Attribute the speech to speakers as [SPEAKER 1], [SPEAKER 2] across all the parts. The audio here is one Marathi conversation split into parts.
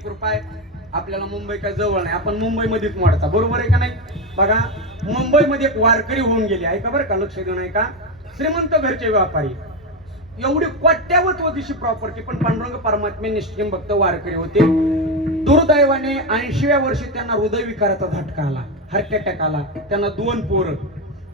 [SPEAKER 1] कृपा आहे. आपल्याला मुंबई काय जवळ नाही. आपण मुंबईमध्येच मोडता. बरोबर आहे का नाही? बघा मुंबईमध्ये एक वारकरी होऊन गेली. ऐका बरं का लक्ष देऊन ऐका. श्रीमंत घरचे व्यापारी. एवढी कोट्यावत होतीशी प्रॉपर्टी पण पांडुरंग परमात्मे निश्चिम भक्त वारकरी होते. दुर्दैवाने ऐंशीव्या वर्षी त्यांना हृदयविकाराचा झटका आला. हार्ट अटॅक आला. त्यांना दोन पोरं.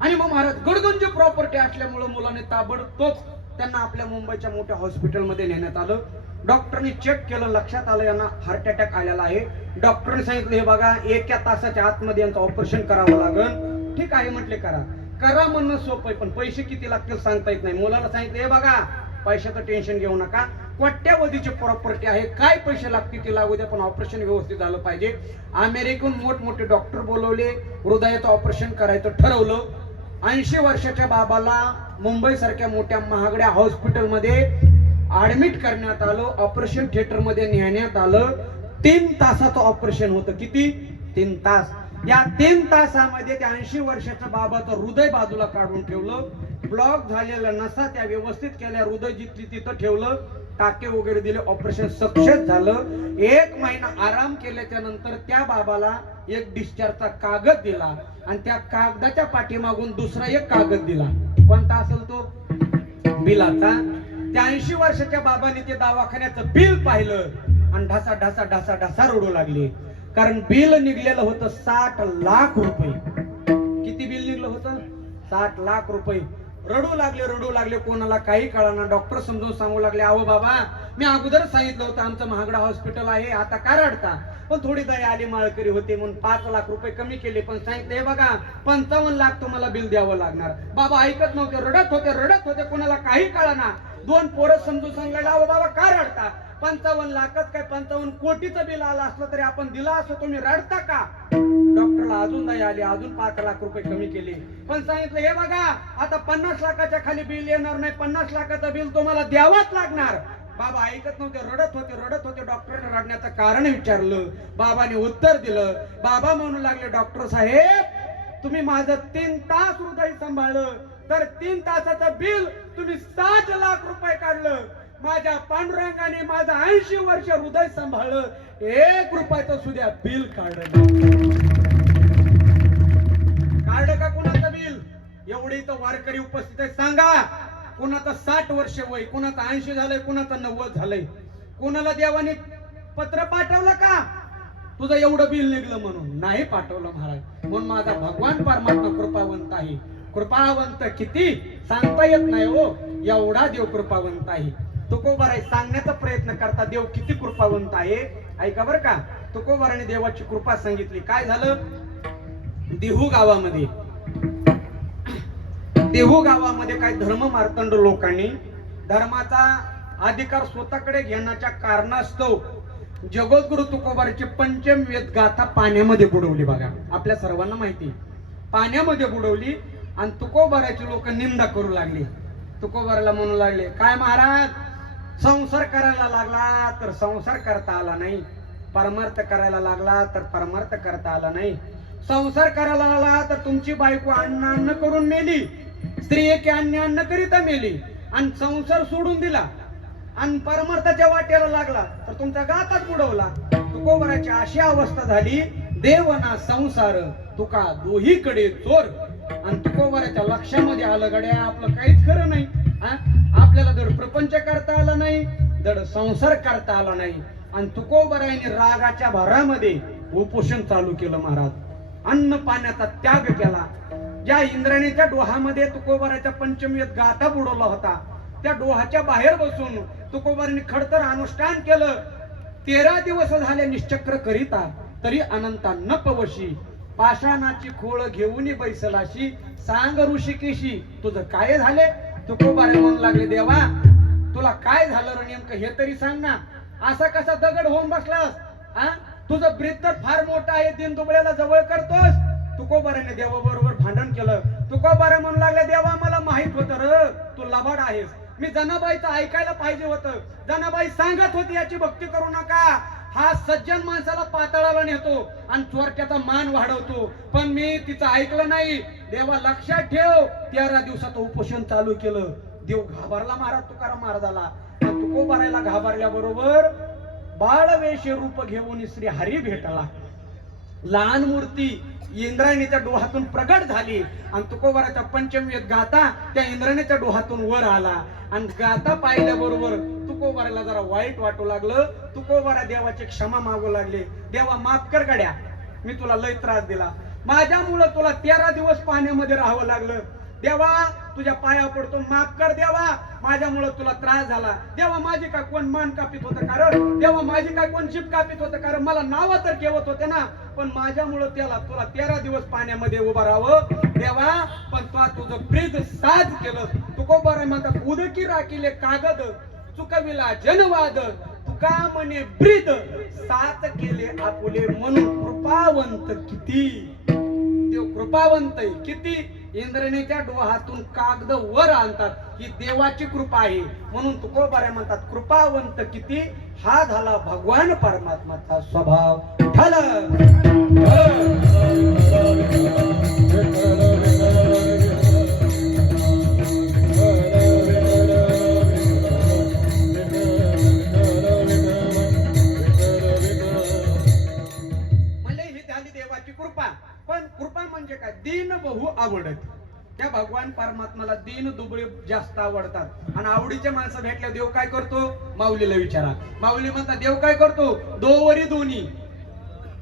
[SPEAKER 1] आणि मग महाराज गडगंज प्रॉपर्टी असल्यामुळे मुलाने ताबडतोब त्यांना आपल्या मुंबईच्या मोठ्या हॉस्पिटलमध्ये नेण्यात आलं. डॉक्टरनी चेक केलं लक्षात आलं यांना हार्ट अटॅक आलेला आहे. डॉक्टरने सांगितलं हे बघा एका तासाच्या आतमध्ये यांचं ऑपरेशन करावं लागेल. ठीक आहे म्हटले करा. करा म्हणणं सोपं आहे पण पैसे किती लागतील सांगता येत नाही. मुलाला सांगितलं हे बघा पैशाचं टेन्शन घेऊ नका. कोट्यावधीची प्रॉपर्टी आहे. काय पैसे लागतील ते लागू द्या पण ऑपरेशन व्यवस्थित झालं पाहिजे. अमेरिकन मोठमोठे डॉक्टर बोलवले हृदयाचं ऑपरेशन करायचं ठरवलं. ऐंशी वर्षाच्या बाबाला मुंबई सारख्या मोठ्या महागड्या हॉस्पिटलमध्ये ऍडमिट करण्यात आलं ऑपरेशन थिएटरमध्ये नेण्यात आलं. तीन तासाचं ऑपरेशन होतं. किती? तीन तास. या तीन तासामध्ये त्या ऐंशी वर्षाच्या बाबाचं हृदय बाजूला काढून ठेवलं. ब्लॉक झालेल्या नसा त्या व्यवस्थित केल्या हृदय जिथली तिथं ठेवलं. टाके वगैरे दिले ऑपरेशन सक्सेस झालं. एक महिना आराम केल्याच्यानंतर त्या बाबाला एक डिस्चार्जचा कागद दिला आणि त्या कागदाच्या पाठीमागून दुसरा एक कागद दिला. कोणता असेल तो? बिलाचा. त्या ऐंशी वर्षाच्या बाबांनी ते दवाखान्याचं बिल पाहिलं आणि ढासा ढासा ढासा ढासा रडू लागले. कारण बिल निघलेलं होतं साठ लाख रुपये. किती बिल निघलं होतं? साठ लाख रुपये. रडू लागले रडू लागले. कोणाला काही कळाना. डॉक्टर समजून सांगू लागले अहो बाबा मी अगोदर सांगितलं होतं आमचं महागडा हॉस्पिटल आहे आता का रडता? पण थोडी दया आली माळकरी होते म्हणून पाच लाख रुपये कमी केले. पण सांगितले बघा पंचावन्न लाख तुम्हाला बिल द्यावं लागणार. बाबा ऐकत नव्हते रडत होते रडत होते. कोणाला काही कळाना. दोन पोरं समजून सांगले अहो बाबा का रडता? पंचावन्न लाखच काय पंचावन्न कोटीचं बिल आलं असलं तरी आपण दिला असं तुम्ही रडता का? डॉक्टरला अजून नाही आली अजून पाच लाख रुपये कमी केले. पण सांगितलं हे बघा आता पन्नास लाखाच्या खाली बिल येणार नाही पन्नास लाखाचं बिल तुम्हाला द्यावंच लागणार. बाबा ऐकत नव्हते रडत होते रडत होते. डॉक्टरने रडण्याचं कारण विचारलं. बाबाने उत्तर दिलं. बाबा म्हणू लागले डॉक्टर साहेब तुम्ही माझं तीन तास हृदय सांभाळलं. तर तीन तासाचं बिल तुम्ही साठ लाख रुपये काढलं. माझ्या पांडुरंगाने माझं ऐंशी वर्ष हृदय सांभाळलं. एक रुपयाचं सुद्धा बिल काढलं काढलं का कुणाचं बिल? एवढी तर वारकरी उपस्थित आहे सांगा कुणाचं साठ वर्ष वय कुणाचं ऐंशी झालंय कुणाचं नव्वद झालंय? कोणाला देवाने पत्र पाठवलं का? तुझं एवढं बिल निघलं म्हणून. नाही पाठवलं महाराज. म्हणून माझा भगवान परमात्मा कृपावंत आहे. कृपावंत किती? सांगता येत नाही हो. एवढा देव कृपावंत आहे. तुकोबाराय सांगण्याचा प्रयत्न करता देव किती कृपावंत आहे. ऐका बर का. तुकोबाराने देवाची कृपा सांगितली. काय झालं? देहू गावामध्ये. देहू गावामध्ये काही धर्म मार्तंड लोकांनी धर्माचा अधिकार स्वतःकडे घेण्याच्या कारणास्तव जगद्गुरु तुकोबाराची पंचम वेद गाथा पाण्यामध्ये बुडवली बघा. आपल्या सर्वांना माहिती पाण्यामध्ये बुडवली. आणि तुकोबाराची लोक निंदा करू लागली. तुकोबाराला म्हणू लागले काय महाराज संसार करायला लागला तर संसार करता आला नाही. परमार्थ करायला लागला तर परमार्थ करता आला नाही. संसार करायला लागला तर तुमची बायको अन्न अन्न करून मेली स्त्री एके अन्य अन्न करिता मेली. आणि संसार सोडून दिला. आणि परमार्थाच्या वाट्याला लागला तर तुमचा गातात बुडवला. तुकोबराची अशी अवस्था झाली देवना संसार तुका दोहीकडे चोर आणि तुकोबाराच्या लक्षामध्ये आलं गड्या आपलं काहीच खरं नाही आपल्याला धड प्रपंच करता आला नाही धड संसार करता आला नाही. आणि तुकोबरायने रागाच्या भरामध्ये उपोषण चालू केलं महाराज. अन्न पाण्याचा त्याग केला. ज्या इंद्राणीच्या डोहामध्ये तुकोबाराच्या पंचमीत गाथा बुडवला होता त्या डोहाच्या बाहेर बसून तुकोबाराने खडतर अनुष्ठान केलं. तेरा दिवस झाले निश्चक्र करिता तरी अनंता न पवशी. पाषाणाची खोळ घेऊन बैसलाशी. सांग ऋषिकेशी तुझं काय झाले? तुकोबारे म्हणू लागले देवा. तुला काय झालं रे नेमकं हे तरी सांग ना. असा कसा दगड होऊन बसलास? आ? तुझं ब्रीद तर फार मोठं आहे दिन दुबळ्याला जवळ करतोस. तुकोबाराने देवाबरोबर भांडण केलं. तुकोबारा म्हणू लागले देवा मला माहीत होतं र तू लबाड आहेस. मी जनाबाईचं ऐकायला पाहिजे होतं. जनाबाई सांगत होती याची भक्ती करू नका. हा सज्जन माणसाला पातळाला नेतो आणि चोरट्याचा मान वाढवतो. पण मी तिचं ऐकलं नाही. देवा लक्षात ठेव. तेरा दिवसात उपोषण चालू केलं. देव घाबरला महाराज तुकाराम महाराजाला. तुकोबारायला घाबरल्या बरोबर बाळवेशी रूप घेऊन श्री हरी भेटला. लहान मूर्ती इंद्रायणीच्या डोहातून प्रगट झाली आणि तुकोबाराच्या पंचमीत गाता त्या इंद्रायणीच्या डोहातून वर आला. आणि गाता पाहिल्याबरोबर तुकोबाराला जरा वाईट वाटू लागलं. तुकोबारा देवाची क्षमा मागू लागले. देवा माफ कर गड्या. मी तुला लय त्रास दिला. माझ्यामुळं तुला तेरा दिवस पाण्यामध्ये राहावं लागलं. देवा तुझ्या पाया पडतो. माफ कर देवा. माझ्यामुळं तुला त्रास झाला. देवा माझी काय कोण मान कापित होतं कारण? देवा माझी काय कोण जीप कापित होतं कारण? मला नावं तर ठेवत होते ना. पण माझ्यामुळं त्याला तुला तेरा दिवस पाण्यामध्ये उभं राहावं. देवा पण तुला तुझं प्रीत साज केलं. तुकोबारा बरं म्हणतात उदकी राखिले कागद. चुकविला जनवाद तुका म्हणे ब्रीद. सात केले आपुले म्हणून कृपावंत किती? देव कृपावंत किती? इंद्रणीच्या डोहातून कागद वर आणतात. ही देवाची कृपा आहे. म्हणून तुकोबाऱ्या म्हणतात कृपावंत किती? हा झाला भगवान परमात्माचा स्वभाव. ठल दीन बहु आवडत. त्या भगवान परमात्माला दीन दुबळे जास्त आवडतात. आणि आवडीचे माणसं भेटल्या देव काय करतो? माऊलीला विचारा. माऊली म्हणता देव काय करतो? दोवरी दोन्ही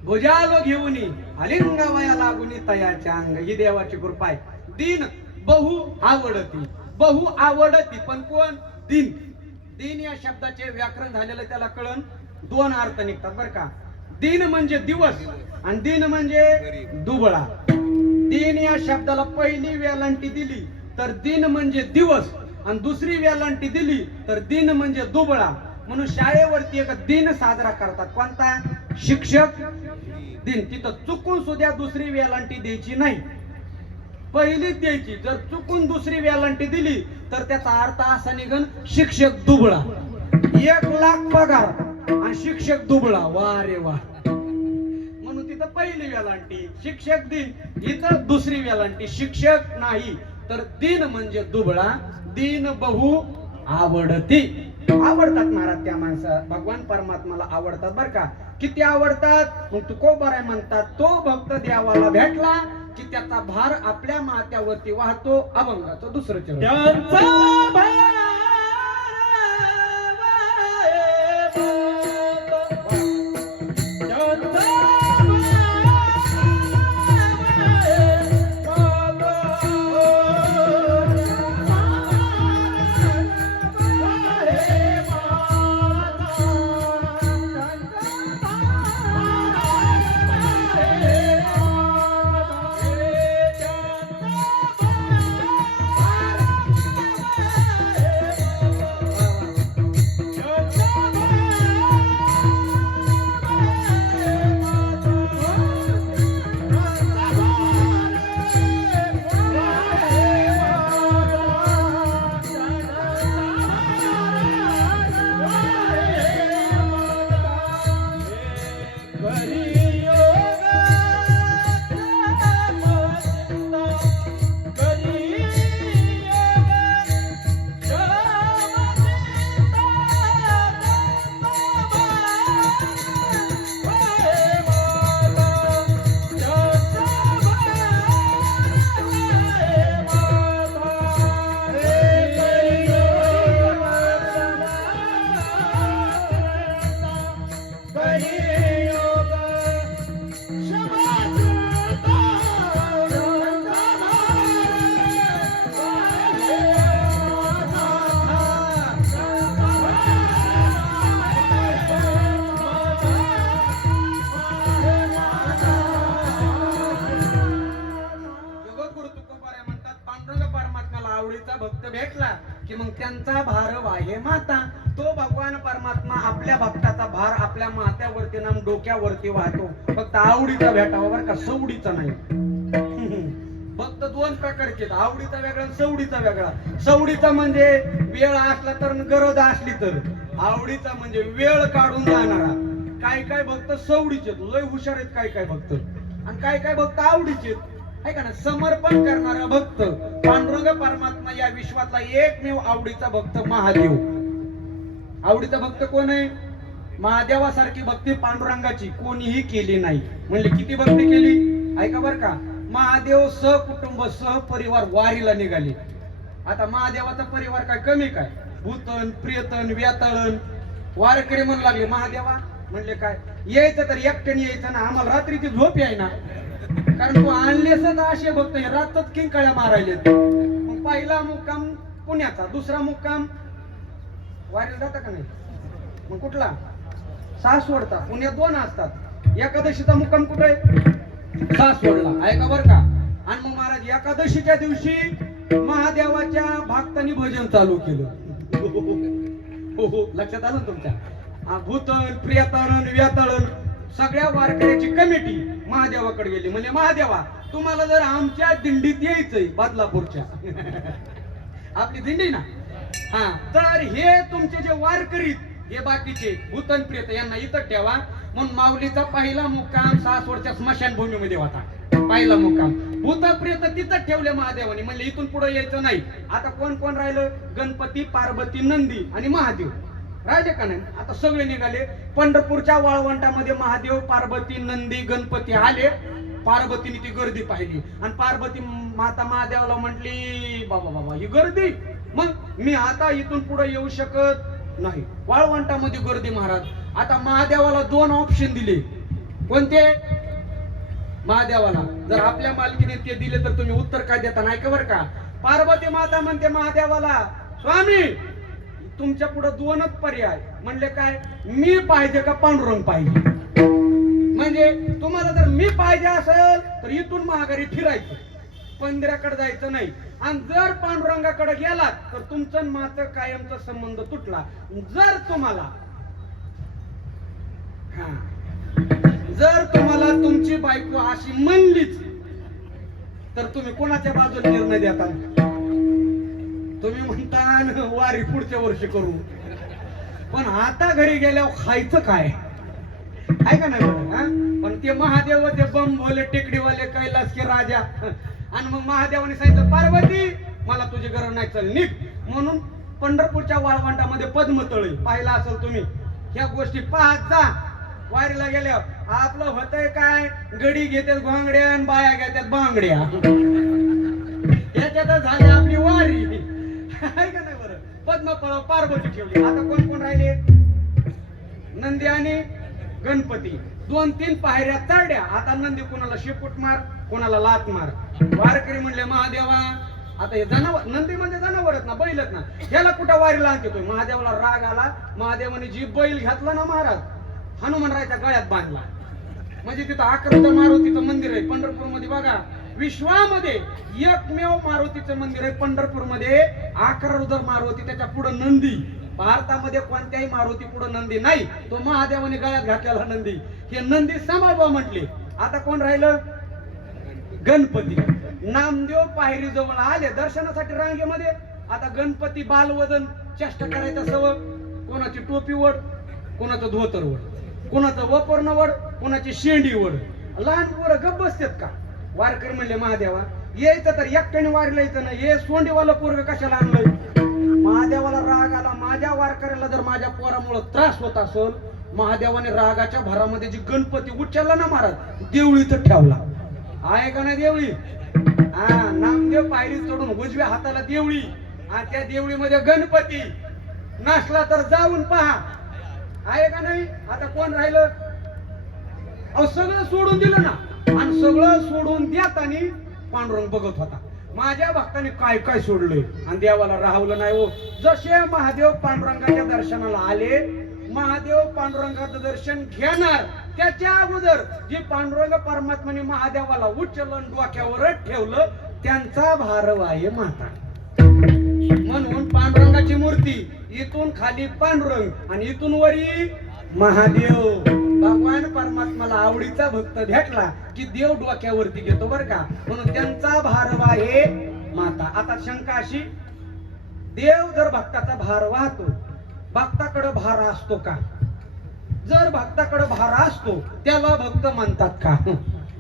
[SPEAKER 1] भुजालो घेऊन. अलिंगावया लागुनी तयाच्या अंग ही देवाची कृपा आहे. दीन बहु आवडती. बहु आवडती पण कोण? दिन. दिन या शब्दाचे व्याकरण झालेलं त्याला कळण दोन अर्थ निघतात बर का. दिन म्हणजे दिवस आणि दिन म्हणजे दुबळा. दिन या शब्दाला पहिली वेलांटी दिली तर दिन म्हणजे दिवस आणि दुसरी वेलांटी दिली तर दिन म्हणजे दुबळा. म्हणून शाळेवरती एक दिन साजरा करतात. कोणता? शिक्षक दिन. तिथं चुकून सुद्धा दुसरी वेलांटी द्यायची नाही. पहिलीच द्यायची. जर चुकून दुसरी वेलांटी दिली तर त्याचा अर्थ असा निघन शिक्षक दुबळा. एक लाख पगार आणि शिक्षक दुबळा. वा रे वा. पहिली वेलांटी शिक्षक दिन इथं दुसरी वेलांटी शिक्षक नाही. तर दिन म्हणजे दुबळा दिन बहु आवडती. आवडतात महाराज त्या माणसा. भगवान परमात्माला आवडतात बर का? किती आवडतात? मग तू को म्हणतात तो भक्त देवाला भेटला की त्याचा भार आपल्या मात्यावरती वाहतो अभंगाचं दुसरं चरण. का सवडीचा नाही. फक्त दोन प्रकारचे आहेत. आवडीचा वेगळा सवडीचा वेगळा. सवडीचा म्हणजे वेळ असला तर गरज असली तर. आवडीचा म्हणजे वेळ काढून जाणारा काय काय भक्त सवडीचे लय हुशार आहेत काय काय भक्त. आणि काय काय भक्त आवडीचे आहेत. आहे का ना समर्पण करणारा भक्त. पांडुरंग परमात्मा या विश्वातला एकमेव आवडीचा भक्त महादेव. आवडीचा भक्त कोण आहे? महादेवासारखी भक्ती पांडुरंगाची कोणीही केली नाही. म्हणले किती भक्ती केली? ऐका बर का. महादेव सहकुटुंब सहपरिवार वारीला निघाले. आता महादेवाचा परिवार काय कमी काय? भूतन प्रियतन व्यातळण वारकरी म्हणू लागले महादेवा म्हणले काय? यायचं तर एकट्याने यायचं ना आम्हाला रात्रीची झोप याय ना कारण तू आणलेस असे भक्त हे रातच किंकाळ्या मारायले मग पहिला मुक्काम पुण्याचा दुसरा मुक्काम वारीला जाता का नाही? मग कुठला? सासवडचा पुण्यात दोन असतात. एकादशीचा मुक्काम कुठे? आहे सासवडला ऐका बर का? आणि मग महाराज एकादशीच्या दिवशी महादेवाच्या भक्तांनी भजन चालू केलं. हो हो लक्षात आलं तुमच्या? हा, भूतन प्रियतरण व्यातळण सगळ्या वारकऱ्याची कमिटी महादेवाकडे गेली. म्हणजे महादेवा तुम्हाला जर आमच्या दिंडीत यायचंय बदलापूरच्या. आपली दिंडी ना? हा तर हे तुमचे जे वारकरीत हे बाकीचे भूतन प्रियत यांना इथं ठेवा. म्हणून माऊलीचा पहिला मुक्काम सासवडच्या स्मशानभूमीमध्ये होता. पहिला मुक्काम. भूत प्रियत तिथं ठेवले महादेवाने. म्हणले इथून पुढे यायचं नाही. आता कोण कोण राहिलं? गणपती पार्वती नंदी आणि महादेव. राहिले का नाही? आता सगळे निघाले. पंढरपूरच्या वाळवंटामध्ये महादेव पार्वती नंदी गणपती आले. पार्वतीने ती गर्दी पाहिली. आणि पार्वती माता महादेवाला म्हटली बाबा बाबा ही गर्दी? मग मी आता इथून पुढे येऊ शकत नाही. वाळवंटामध्ये गर्दी महाराज. आता महादेवाला दोन ऑप्शन दिले. कोणते? महादेवाला. जर आपल्या मालकीने ते दिले तर तुम्ही उत्तर काय देता? नाही का बरं का? पार्वती माता म्हणते महादेवाला स्वामी तुमच्यापुढे दोनच पर्याय. म्हणले काय? मी पाहिजे का पांडुरंग पाहिजे? म्हणजे तुम्हाला जर मी पाहिजे असेल तर इथून महागारी फिरायचं. पंधराकडे जायचं नाही. आणि जर पांडुरंगाकडे गेलात तर तुमचं मात्र कायमचा संबंध तुटला. जर तुम्हाला हा. जर तुम्हाला तुमची बायको अशी म्हणलीच तर तुम्ही कोणाच्या बाजूने निर्णय देता? तुम्ही म्हणता "न, वारी पुढच्या वर्षी करू. पण आता घरी गेल्यावर खायचं काय? आहे का नाही? पण ते महादेव ते बम भोले टेकडीवाले कैलास के राजा आणि मग महादेवाने सांगितलं पार्वती मला तुझी गरज नाही चल निघ. म्हणून पंढरपूरच्या वाळवंटामध्ये पद्मतळी पाहिला असेल तुम्ही. ह्या गोष्टी पाहत जा. वारीला गेल्यावर आपलं होतंय काय? गडी घेतात घोंगड्या आणि बाया घेतात बांगड्या. याच्यात झाली आपली वारी. आहे का नाही बरं? पद्मफळ पार्वती ठेवली. आता कोण कोण राहिले? नंदी आणि गणपती. दोन तीन पायऱ्या चढ्या. आता नंदी कोणाला शेपूट मार कोणाला लात मार. वारकरी म्हणले महादेवा आता हे जनावर नंदी म्हणजे जनावरच ना बैलच ना ह्याला कुठं वारीला आणते महादेवाला राग आला. महादेवाने जी बैल घातला ना महाराज हनुमान रायच्या गळ्यात बांधला. म्हणजे तिथं अकरा मारुतीचं मंदिर आहे पंढरपूरमध्ये बघा. विश्वामध्ये एकमेव मारुतीचं मंदिर आहे पंढरपूरमध्ये अकरा मारुती त्याच्या पुढे नंदी. भारतामध्ये कोणत्याही मारुती पुढे नंदी नाही. तो महादेवाने गळ्यात घातलेला नंदी. हे नंदी सांभाळवा म्हटले. आता कोण राहिलं? गणपती. नामदेव पायरी जवळ आले दर्शनासाठी रांगेमध्ये. आता गणपती बालवदन चेष्ट करायचा सवय. कोणाची टोपी वड कोणाचं धोतर वड. कोणाचं वपर्ण वड कोणाची शेंडी वड. लहान पोरं गप बसतात का? वारकर म्हणले महादेवा यायचं तर एकट्याने वारीला यायचं नाही. हे सोंडीवाला पोरग कशाला आणलंय? महादेवाला राग आला. माझ्या वारकऱ्याला जर माझ्या पोरामुळे त्रास होत असेल महादेवाने रागाच्या भरामध्ये जी गणपती उचलला ना महाराज देवळीत ठेवला. आहे का नाही देवळी? हा नामदेव पायरी चढून उजव्या हाताला देवळी आणि त्या देवळीमध्ये गणपती. नाचला तर जाऊन पहा. आहे का नाही? आता कोण राहिलं? अहो सगळं सोडून दिलं ना. आणि सगळं सोडून देत आणि पांडुरंग बघत होता. माझ्या भक्ताने काय काय सोडलंय? आणि देवाला राहवलं नाही हो. जसे महादेव पांडुरंगाच्या दर्शनाला आले महादेव पांडुरंगाचं दर्शन घेणार. त्याच्या अगोदर जी पांडुरंग परमात्माने महादेवाला उच्चलन डोक्यावरच ठेवलं त्यांचा भारव आहे माता. म्हणून पांडुरंगाची मूर्ती इथून खाली पांडुरंग आणि इथून वरी महादेव. भगवान परमात्माला आवडीचा भक्त भेटला की देव डोक्यावरती घेतो बर का. म्हणून त्यांचा भारव आहे माता. आता शंका अशी देव जर भक्ताचा भार वाहतो भक्ताकडे भार असतो का? जर भक्ताकडे भार असतो त्याला भक्त म्हणतात का?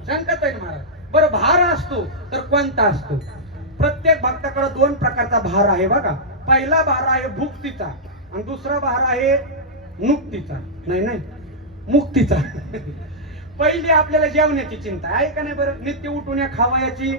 [SPEAKER 1] शंका आहे महाराज बरं भार असतो तर कोणता असतो? प्रत्येक भक्ताकडे दोन प्रकारचा भार आहे बघा. पहिला भार आहे भुक्तीचा आणि दुसरा भार आहे मुक्तीचा. नाही नाही मुक्तीचा. पहिली आपल्याला जेवण्याची चिंता आहे का नाही बरं? नित्य उठून या खावयाची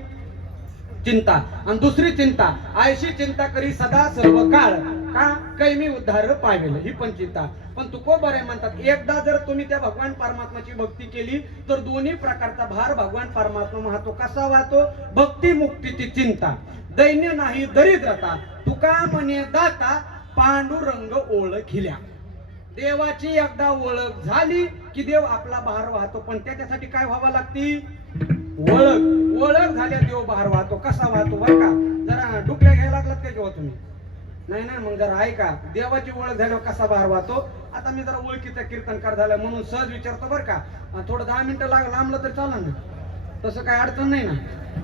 [SPEAKER 1] चिंता. आणि दुसरी चिंता आयशी चिंता करी सदा सर्व काळ का? कैमी उद्धार पावेल ही पण चिंता पण तुकोबर म्हणतात? एकदा जर तुम्ही त्या भगवान परमात्माची भक्ती केली तर दोन्ही प्रकारचा भार भगवान परमात्मा महत्त्व कसा वाहतो? भक्ती मुक्तीची चिंता. दैन्य नाही दरिद्रता. तुका म्हणे दाता पांडुरंग ओळखिल्या देवाची एकदा ओळख झाली की देव आपला भार वाहतो. पण त्याच्यासाठी काय व्हावं लागती? ओळख. ओळख झाल्या देव बाहेर वाहतो. कसा वाहतो? बरं का? जरा डुकल्या घ्यायला लागलात का किंवा तुम्ही? नाही नाही मग जरा ऐका. देवाची ओळख झाल्यावर कसा बार वाहतो? आता मी जरा ओळखीचा कीर्तनकार झाला म्हणून सहज विचारतो बरं का. थोडं दहा मिनिटं लाग लांबलं तर चालेल ना? तसं काय अडचण नाही ना?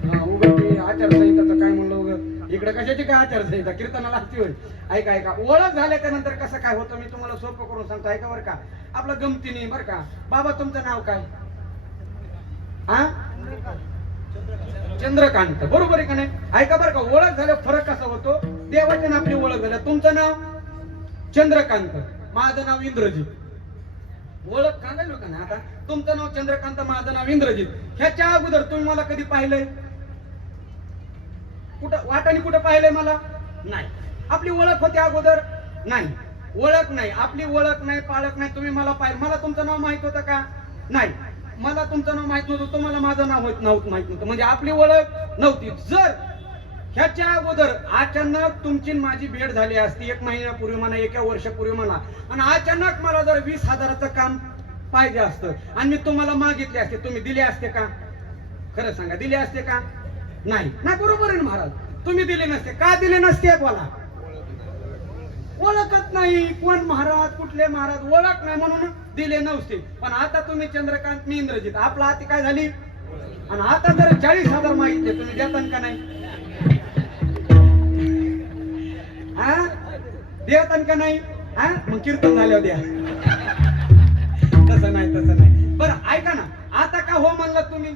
[SPEAKER 1] हा, ते आचारसंहिताचं काय म्हणलं उगं? इकडे कशाची काय आचारसंहिता? कीर्तनाला असती होईल ऐका ऐका. ओळख झाल्याच्यानंतर कसं काय होतं मी तुम्हाला सोपं करून सांगतो. ऐका बरं का. आपलं गमतीने बरं का. बाबा तुमचं नाव काय? हा चंद्रकांत. बरोबर आहे का नाही? ऐका बरं का. ओळख झाल्यावर फरक कसा होतो? देवाच्या नाव आपली ओळख झाल्या तुमचं नाव? चंद्रकांत. माझं नाव इंद्रजित. ओळख का नाही आता? तुमचं नाव चंद्रकांत माझं नाव इंद्रजित. ह्याच्या अगोदर तुम्ही मला कधी पाहिलंय? कुठं वाटाने कुठं पाहिलंय मला? नाही. आपली ओळख होती अगोदर? नाही. ओळख नाही. आपली ओळख नाही पाळख नाही तुम्ही मला पाहिलं. मला तुमचं नाव माहीत होतं का? नाही. मला तुमचं नाव माहीत नव्हतं. तुम्हाला माझं नाव होत नव्हतं माहीत नव्हतं. म्हणजे आपली ओळख नव्हती. जर ह्याच्या अगोदर अचानक तुमची माझी भेट झाली असती एक महिन्यापूर्वी म्हणा एका वर्षापूर्वी म्हणा. आणि अचानक मला जर वीस हजाराचं काम पाहिजे असतं आणि मी तुम्हाला मागितले असते तुम्ही दिले असते का? खरं सांगा दिले असते का? नाही. बरोबर आहे महाराज? तुम्ही दिले नसते. का दिले नसते मला ओळखत नाही. कोण महाराज? कुठले महाराज? ओळख नाही म्हणून दिले नव्हते पण आता तुम्ही चंद्रकांत मी इंद्रजित. आपला हाती काय झाली? आणि आता जर चाळीस हजार मागितले तुम्ही देतान का नाही? देतान का नाही? हा? मग कीर्तन झाल्यावर द्या. तसं नाही तसं नाही. बरं ऐका ना. आता का हो म्हणला तुम्ही?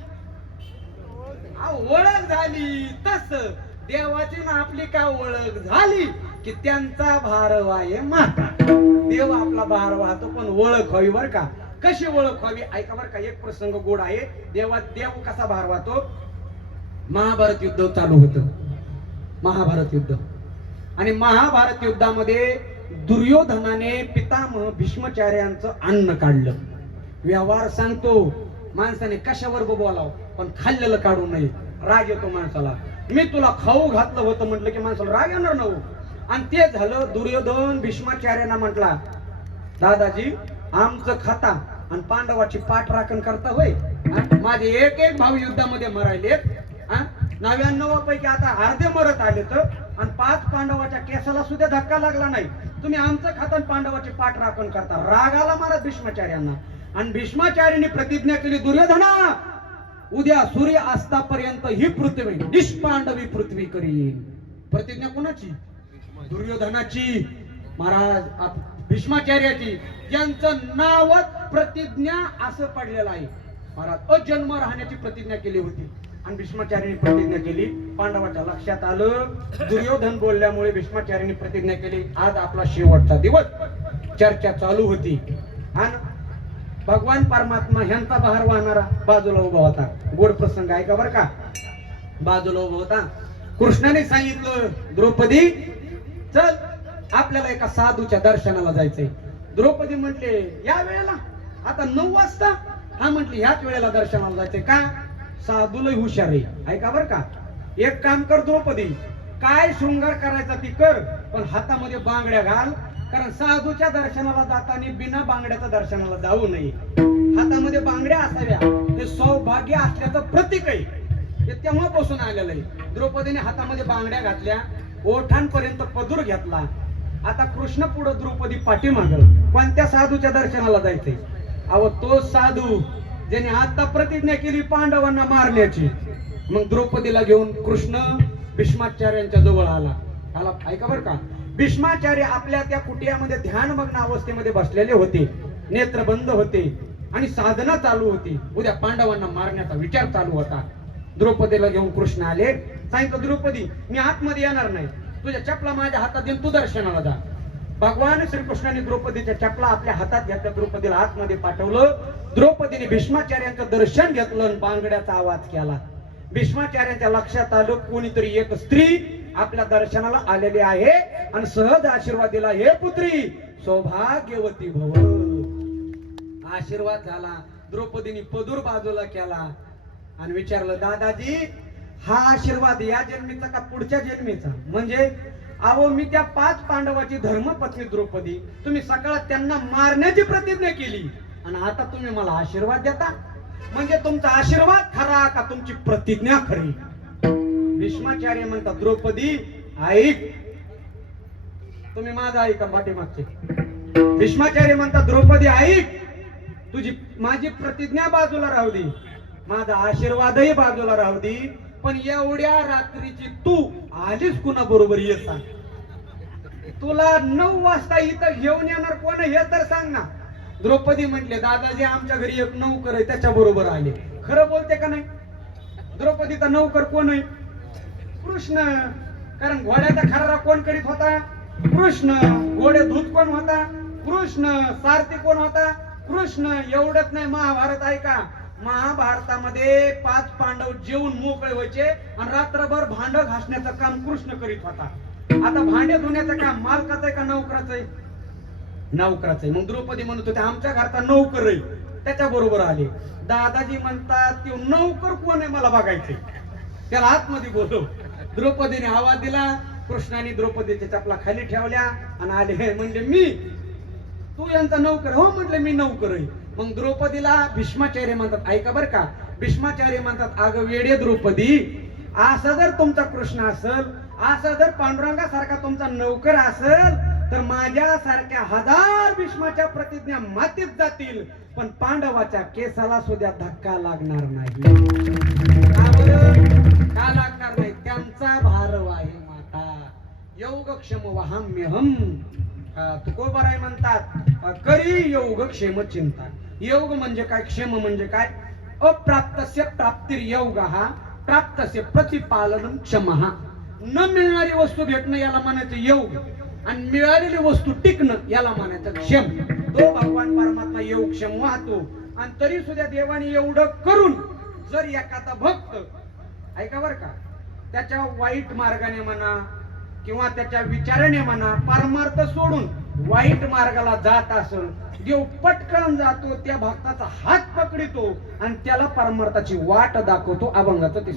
[SPEAKER 1] ओळख झाली. तस. देवाची ना आपली का ओळख झाली? की त्यांचा भार वाये माता. देव आपला भार वाहतो पण ओळख व्हावी बर का. कशी ओळख व्हावी? ऐका बर का एक प्रसंग गोड आहे. देवा देव कसा भार वाहतो महाभारत युद्ध चालू होतं. महाभारत युद्ध. आणि महाभारत युद्धामध्ये दुर्योधनाने पितामह भीष्माचार्यांचं अन्न काढलं. व्यवहार सांगतो माणसाने कशावर बोलाव? पण खाल्लेलं काढू नये. राग येतो माणसाला. मी तुला खाऊ घातलं होतं म्हटलं की माणसाला राग येणार नव्ह हो. आणि ते झालं दुर्योधन भीष्माचार्यांना म्हटला दादाजी आमचं खाता आणि पांडवाची पाठ राखण करता होय. माझे एक एक भाऊ युद्धामध्ये मरायलेत. नव्याण्णव पैकी आता अर्धे मरत आले तर आणि पाच पांडवाच्या केसाला सुद्धा धक्का लागला नाही. तुम्ही आमचं खातं पांडवाची पाठ राखण करता. रागाला मारा भीष्माचार्यांना. आणि भीष्माचार्यांनी प्रतिज्ञा केली दुर्योधना उद्या सूर्य अस्तापर्यंत ही पृथ्वी निष्पांडवी पृथ्वी करीन. प्रतिज्ञा कोणाची? दुर्योधनाची. महाराज भीष्माचार्याची. यांचं नावच प्रतिज्ञा असं पडलेलं आहे. महाराज अजन्म राहण्याची प्रतिज्ञा केली होती. आणि भीष्माचार्यांनी प्रतिज्ञा केली. पांडवाच्या लक्षात आलं. दुर्योधन बोलल्यामुळे भीष्माचार्यांनी प्रतिज्ञा केली. आज आपला शेवटचा दिवस. चर्चा चालू होती. आणि भगवान परमात्मा ह्यांचा बहार वाहणारा बाजूला उभा होता. गोड प्रसंग आहे का बर का? बाजूला उभा होता. कृष्णाने सांगितलं द्रौपदी चल आपल्याला एका साधूच्या दर्शनाला जायचंय. द्रौपदी म्हटले या वेळेला. आता नऊ वाजता. हा म्हटले ह्याच वेळेला दर्शनाला जायचंय का? साधूला हुशार आहे. ऐका बर का? एक काम कर द्रौपदी. काय शृंगार करायचा ती कर पण हातामध्ये बांगड्या घाल कारण साधूच्या दर्शनाला जाताना बिना बांगड्याच्या दर्शनाला जाऊ नये. हातामध्ये बांगड्या असाव्या. हे सौभाग्य असल्याचं प्रतीक आहे. हे तेव्हापासून आलेलं आहे. द्रौपदीने हातामध्ये बांगड्या घातल्या ओठांपर्यंत पदूर घेतला. आता कृष्ण पुढं द्रौपदी पाठीमागं. कोणत्या साधूच्या दर्शनाला जायचंय? अहो तो साधू. ज्याने आता प्रतिज्ञा केली पांडवांना मारण्याची मग द्रौपदीला घेऊन कृष्ण भीष्माचार्यांच्या जवळ आला. आला ऐका बरं का. भीष्माचार्य आपल्या त्या कुटियामध्ये ध्यानमग्न अवस्थेमध्ये बसलेले होते. नेत्र बंद होते आणि साधना चालू होती. उद्या पांडवांना मारण्याचा विचार चालू होता. द्रौपदीला घेऊन कृष्ण आले. सांगितलं द्रौपदी मी आतमध्ये येणार नाही. तुझ्या चपला माझ्या हातात देऊन तू दर्शनाला जा. भगवान श्रीकृष्णाने द्रौपदीच्या चपला आपल्या हातात घेतल्या द्रौपदीला आतमध्ये पाठवलं. द्रौपदीने भीष्माचार्यांचं दर्शन घेतलं आणि बांगड्याचा आवाज केला. भीष्माचार्यांच्या लक्षात आलं कोणीतरी एक स्त्री आपल्या दर्शनाला आलेली आहे आणि सहज आशीर्वाद दिला हे पुत्री सौभाग्यवती भव. आशीर्वाद झाला. द्रौपदीने पदूर बाजूला केला आणि विचारलं दादाजी हा आशीर्वाद या जन्मीचा का पुढच्या जन्मीचा? म्हणजे अहो मी त्या पाच पांडवाची धर्मपत्नी द्रौपदी. तुम्ही सकाळात त्यांना मारण्याची प्रतिज्ञा केली. आणि आता तुम्ही मला आशीर्वाद देता? म्हणजे तुमचा आशीर्वाद खरा का तुमची प्रतिज्ञा खरी? भीष्माचार्य म्हणतात द्रौपदी ऐक. तुम्ही माझा ऐका पाठीमागचे. भीष्माचार्य म्हणतात द्रौपदी ऐक. तुझी माझी प्रतिज्ञा बाजूला राहू दे. माझा आशीर्वादही बाजूला राहू दे. पण एवढ्या रात्रीची तू आलीच कुणा बरोबर ये सांग. तुला नऊ वाजता इथं घेऊन येणार कोण हे तर सांग ना. द्रौपदी म्हटले दादाजी आमच्या घरी एक नौकर आहे त्याच्या बरोबर आले. खरं बोलते का नाही? द्रौपदीचा नौकर कोण आहे? कृष्ण. कारण घोड्याचा खरारा कोण करीत होता? कृष्ण. घोडे धूत कोण होता? कृष्ण. सारथी कोण होता? कृष्ण. एवढंच नाही महाभारत ऐका. महाभारतामध्ये पाच पांडव जेवून मोकळे व्हायचे आणि रात्रभर भांड घासण्याचं काम कृष्ण करीत होता. आता भांडे धुण्याचं काम मालकाचं आहे का नौकराचं आहे? नौकराचं आहे. मग द्रौपदी म्हणत होते आमच्या घरचा नौकर आहे. त्याच्या बरोबर आले. दादाजी म्हणतात ते नौकर कोण आहे मला बघायचे? त्याला आतमध्ये बोलव. द्रौपदीने आवाज दिला. कृष्णाने द्रौपदीच्या चपला खाली ठेवल्या आणि आले. हे म्हणजे मी तू यांचा नौकर हो म्हटलं मी नौकर आहे. मग द्रौपदीला भीष्माचार्य म्हणतात. ऐका बर का. भीष्माचार्य म्हणतात अग वेडे द्रौपदी असा जर तुमचा कृष्ण असल असा जर पांडुरंगासारखा तुमचा नौकर असल तर माझ्या सारख्या हजार भीष्माच्या प्रतिज्ञा मातीत जातील. पण पांडवाच्या केसाला सुद्धा धक्का लागणार नाही. का लागणार नाही? त्यांचा भारव आहे माता. योगक्षम वाहम्यहम तुकोबराय म्हणतात करी योग क्षेम चिंता. योग म्हणजे काय? क्षेम म्हणजे काय? अप्राप्तस्य प्राप्तिर योग हा प्राप्तस्य प्रतिपालन क्षम. हा न मिळणारी वस्तू भेटणं याला म्हणायचं योग आणि मिळालेली वस्तू टिकणं याला म्हणायचं क्षम. तो भगवान परमात्मा योग क्षम वाहतो. आणि तरी सुद्धा देवाने एवढं करून जर एखादा भक्त ऐका बर का त्याच्या वाईट मार्गाने म्हणा किंवा त्याच्या विचाराने म्हणा परमार्थ सोडून वाईट मार्गाला जात असं देव पटकन जातो त्या भक्ताचा हात पकडितो आणि त्याला परमार्थाची वाट दाखवतो अभंगाचं ते